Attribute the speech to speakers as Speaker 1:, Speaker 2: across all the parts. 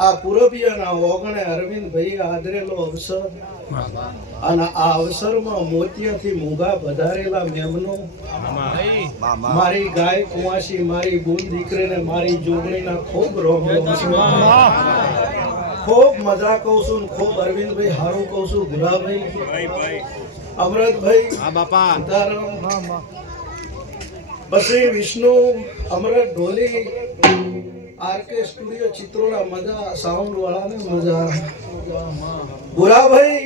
Speaker 1: આ પૂરબિયાના ઓગણે અરવિંદભાઈ આદરેલો અવસર અને આ અવસરમાં મોતિયાથી મૂગા વધારેલા મેમનો, મારી ગાય કુંવાસી, મારી બોલ દીકરીને મારી જોગણીના ખૂબ રોમ ખૂબ મજા કહું છું ખૂબ અરવિંદભાઈ હારું કહું છું ગુલાભાઈ
Speaker 2: અમૃતભાઈ બાપા
Speaker 1: પછી વિષ્ણુ અમૃત ઢોલી આરકે સ્ટુડિયો ચિત્રોના મજા સાઉન્ડ વાળાને મજા. ભાઈ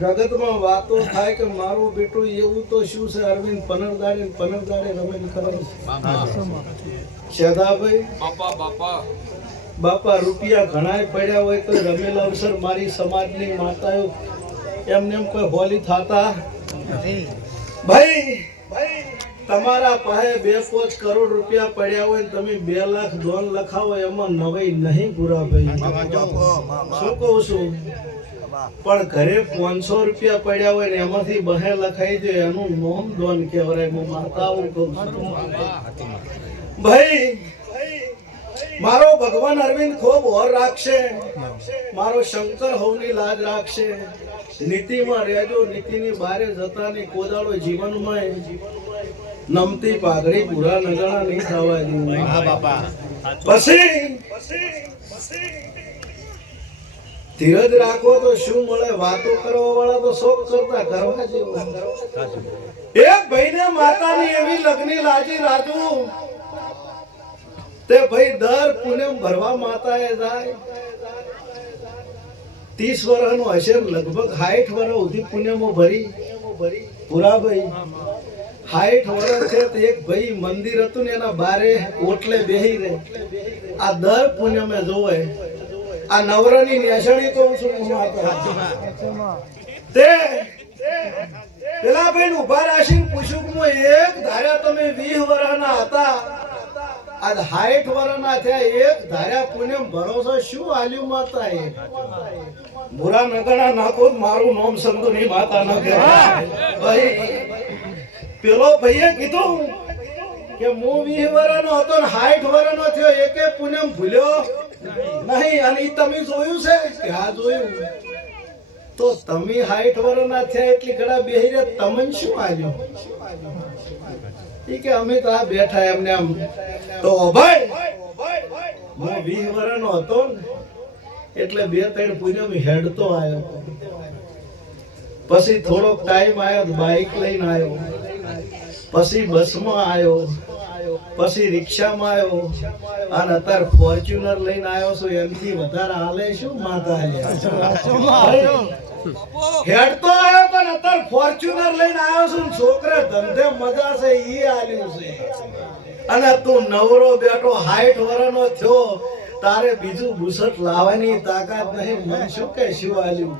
Speaker 1: જગતમાં વાતો થાય કે મારું બેટું એવું તો શું છે? અરવિંદ પનરદાડે પનરદાડે રમેલ કરે શેદાભાઈ
Speaker 2: બાપા બાપા
Speaker 1: બાપા રૂપિયા ઘણાય પડ્યા હોય તો રમેલ અવસર મારી સમાજની માતાઓ એમને એમ કોઈ હોલી થાતા ભાઈ. તમારા પાસે બે પોચ કરોડ રૂપિયા પડ્યા હોય તમે બે લાખ દોન લખાવો એમાં નવાઈ નહીં પૂરા ભાઈ. શું કહું છું? પણ ઘરે પાંચસો રૂપિયા પડ્યા હોય ને એમાંથી બહે લખાઈ દે એનું નોમ દોન કહેવાય. હું માતા આવું કહું છું. ભાઈ મારો ભગવાન અરવિંદ ખૂબ ઓર રાખશે. મારો શંકર હવની લાજ રાખશે. નીતિમાં રહેજો નીતિની બારે જતાની કોદાળો જીવનમાં નમતી પાઘડી પૂરા નગાણા નહીં થવા દઉં
Speaker 2: હા બાપા.
Speaker 1: પછી ધીરજ રાખો તો શું મળે? વાતો કરવા વાળા તો શોખ કરતા કરવા જેવો. એક ભાઈને માતાની એવી લગ્ની લાજી રાજુ તે ભાઈ દર પૂનમ ભરવા માતાએ જાય. ત્રીસ વર્ષનો હશે ને લગભગ સાઠ વર્ષ સુધી પુણ્યમાં ભરી. પૂરા ભાઈ સાઠ વર્ષ છે તે એક ભાઈ મંદિર હતું ને એના બારે ઓટલે બેહી રહે. આ દર પુણ્યમે જોવે. આ નવરાની નેસણી તો હું શું તે. પેલા ભાઈ ઊભા પૂછ્યું કે હું એક ધાર્યા તમે વીસ વર્ષના હતા. આજ હાઈઠ વર્ષના થયા, એક ધાર્યા પુણ્યમ ભરોસો શું આલ્યું માતા એ બુરા નગણા નાખો મારું નામ સંતુની માતા ન કહેવાય. પેલો ભાઈએ કીધું કે હું વીસ વર્ષનો હતો ને સાઠ વર્ષનો થયો, એકે પુણ્યમ ભૂલ્યો નહીં. અને એ તમે જોયું છે? કે હા, જોયું. તો તમે સાઠ વર્ષના થયા એટલી ઘડા બેહી રે તમને શું આવ્યો એ કે અમે તો આ બેઠા એમને આમ. તો ભાઈ હું વીસ વર્ષનો હતો ને એટલે બે ત્રણ પૂનમ હેડતો આવ્યો. પછી થોડોક ટાઈમ આવ્યો તો બાઇક લઈને આવ્યો. પછી બસમાં આવ્યો પછી રિક્ષામાં આવ્યો અને અત્યારે ફોર્ચ્યુનર લઈને આવ્યો છું. એમથી વધારે હાલે શું માતા હેડતો આવ્યો પણ અત્યારે ફોર્ચ્યુનર લઈને આવ્યો છું છોકરા ધંધે મજા છે ઈ આલ્યું છે. અને તું નવરો બેઠો હાઈટ વરનો થયો તારે બીજું બુસટ લાવવાની તાકાત નહીં. મન શું કે શું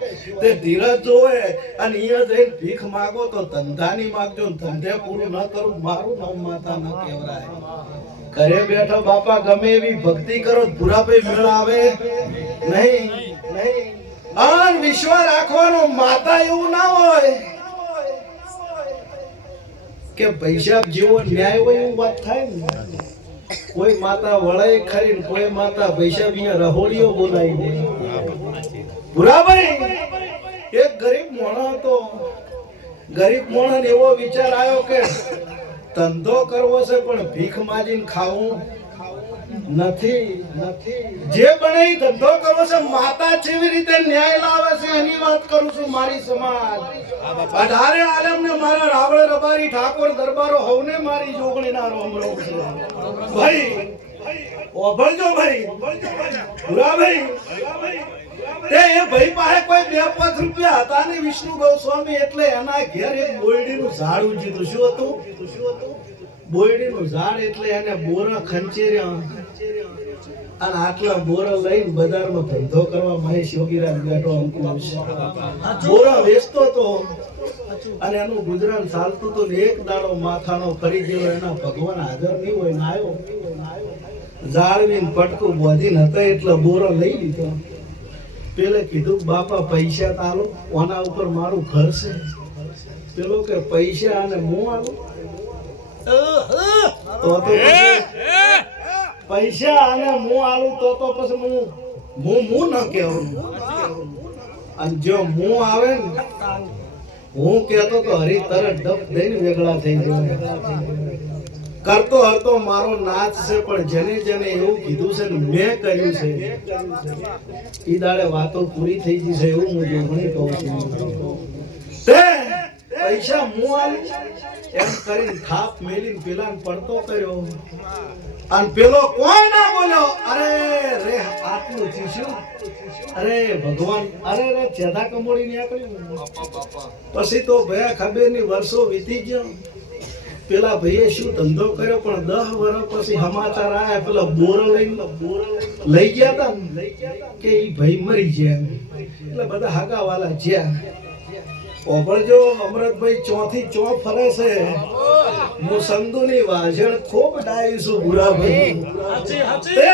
Speaker 1: તે ધીરજ જોવે અને અહીંયા જઈને ભીખ માગો તો ધંધાની માગજો ધંધે પૂરું ન કરું. મારું નામ માતા ન કહેવરાય ઘરે બેઠો બાપા ગમે એવી ભક્તિ કરો ભૂરા ભૂરાભાઈ મેળ આવે? નહીં. નહીં અન વિશ્વ રાખવાનો માતા એવું ના હોય. કે પૈસા જેવો ન્યાય હોય એવું વાત થાય ને? કોઈ માતા વળાય ખરી કોઈ માતા પૈસા બી રહોડીઓ બોલાવી દે બરાબર? એક ગરીબ મોણો હતો. ગરીબ મોણો એવો વિચાર આવ્યો કે ધંધો કરવો છે પણ ભીખ માજીને ખાવું નથી નથી. જે ઈ ધંધો કરવો છે. માતા જેવી રીતે ન્યાય લાવે છે એની વાત કરું છું મારી સમાજ. અઢારે આલમ ને મારા રાવળ, રબારી, ઠાકોર દરબારો હવને મારી જોગણી ના રોમરો ભાઈ, ઓભળજો ભાઈ. ભૂરા ભાઈ. તે એ ભાઈ પાસે કોઈ બે પાંચ રૂપિયા હતા ને વિષ્ણુ ગૌસ્વામી એટલે એના ઘેર એક બોયડીનું ઝાડ ઉજીતું શું હતું? બોયડીનું ઝાડ એટલે એને બોરા ખંચેર્યા. અને આટલા બોરા લઈને બજારમાં ધંધો કરવા મહેશ યોગીરાજ બેઠો અંકુશ બોરા વેચતો તો અને એનું ગુજરાન ચાલતું તો એક દાડો માથાનો ફરી ગયો એના ભગવાન હાજર નહીં હોય ને આવ્યો. જાળવીને પટકું બોધીને હતા એટલે બોરો લઈ લીધો. પેલે કીધું બાપા પૈસા તારો ઓના ઉપર મારું ઘર છે. પેલો કે પૈસા અને હું આલું તો પૈસા અને હું આલું તો તો પછી હું હું હું ન કેવું અને જો હું આવે ને હું કહેતો તો હરી તરત ડબ દઈને વેગળા થઈ ગયા કરતો હરતો મારો નાચ છે પણ જેને જેને એવું કીધું છે ને મેં કર્યું છે એ દાડે વાતો પૂરી થઈ ગઈ છે એવું હું જોગણી કહું છું. પૈસા હું એમ કરીને થાપ મેલીને પેલા પડતો કર્યો અને પેલો કોઈ ના બોલ્યો, અરે રે, આટલું થયું અરે ભગવાન, અરે રે, ચેધા કમોડી નીકળ્યું પછી તો ભયા ખબરની વર્ષો વીતી ગયો. પેલા ભાઈએ શું ધંધો કર્યો, પણ દસ વર્ષ પછી સમાચાર આયા, પેલા બોર લઈને બોર લઈ ગયા હતા કે એ ભાઈ મરી ગયા. એટલે બધા હાગા વાલા જ્યાં. ઓભળજો અમૃતભાઈ ચોથી ચો ફરે છે હું સંધુની વાજણ ખૂબ ડાયું છું ભૂરાભાઈ. તે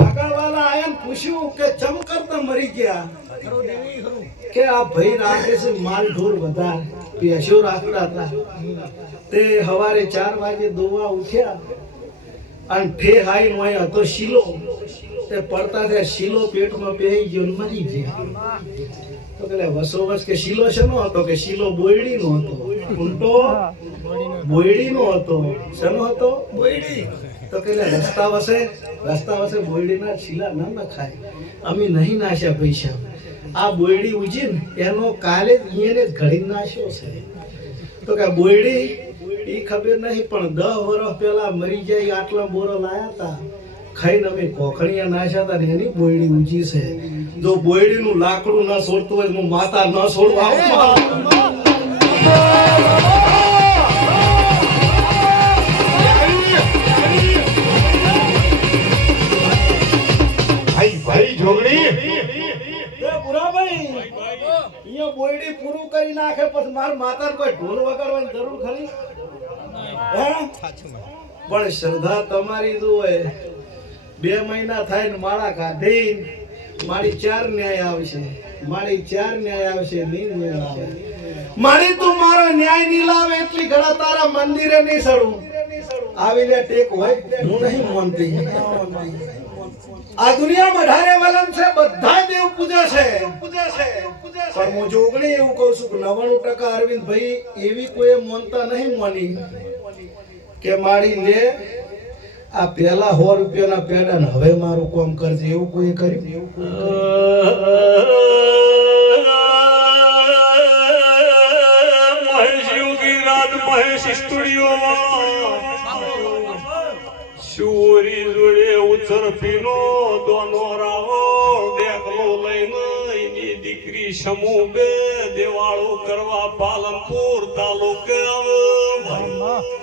Speaker 1: હાગાવાલા આયા પૂછ્યું કે ચમ કરતા મરી ગયા? કે આ ભાઈ રાખે છે માલ ઢોર બધા પેશો રાખતા હતા. તે સવારે ચાર વાગે દોવા ઉઠ્યા. અને ઠે હાઈ નો હતો શીલો. તે પડતા ત્યાં શીલો પેટમાં પહેરી ગયો મરી ગયા. તો કે કે શીલો શેનો હતો કે શીલો બોયડી નો હતો? ઉલટો બોયડી નો હતો. શેનો હતો? બોયડી. તો કે રસ્તા વસે રસ્તા વસે બોયડીના શીલા ના નખાય. અમે નહીં નાશ્યા પૈસા. આ બોયડી ઉજી ને, એનો કાલે જ ઘડી નાશ્યો છે. તો કે બોયડી એ ખબર નહીં, પણ દહ વર્ષ પહેલા મરી જાય, આટલા બોરો લાયા હતા ખાઈને અમે કોખણીયા નાશ્યા હતા ને એની બોયડી ઊંચી છે. જો બોયડીનું લાકડું ના છોડતું હોય હું માતા ન છોડવા
Speaker 2: ભાઈ
Speaker 1: એ અહીંયા બોયડી પૂરું કરી નાખે પછી માર માતાને કોઈ ઢોલ વગાડવાની જરૂર ખરી? પણ શ્રદ્ધા તમારી જો હોય. બે મહિના થાય ને માળા કાઢી મારી ચાર ન્યાય આવશે. મારી ચાર ન્યાય આવશે નહીં આવે. મારી તું મારો ન્યાય નહીં લાવે એટલી ઘણા તારા મંદિરે નહીં સડું. આવી લે ટેક હોય. હું નહીં માનતી. આ દુનિયામાં ઢારે વલણ છે બધા દેવ પૂજે છે. પણ હું જોગણી એવું કહું છું કે નવાણું ટકા અરવિંદ ભાઈ એવી કોઈ માનતા નહીં માની કે મારી લે આ પેલા સો રૂપિયાના પેડા ને હવે મારું કામ કરજે એવું કોઈ કર્યું? એવું કોઈ
Speaker 2: મહેશ યોગી રાજ મહેશ સ્ટુડિયો શૂરી જોડે ઉછર પીનો દોનો રાવો દેખલો લઈને એની દીકરી સમૂહ બે દેવાળો કરવા પાલનપુર તાલુકે આવે.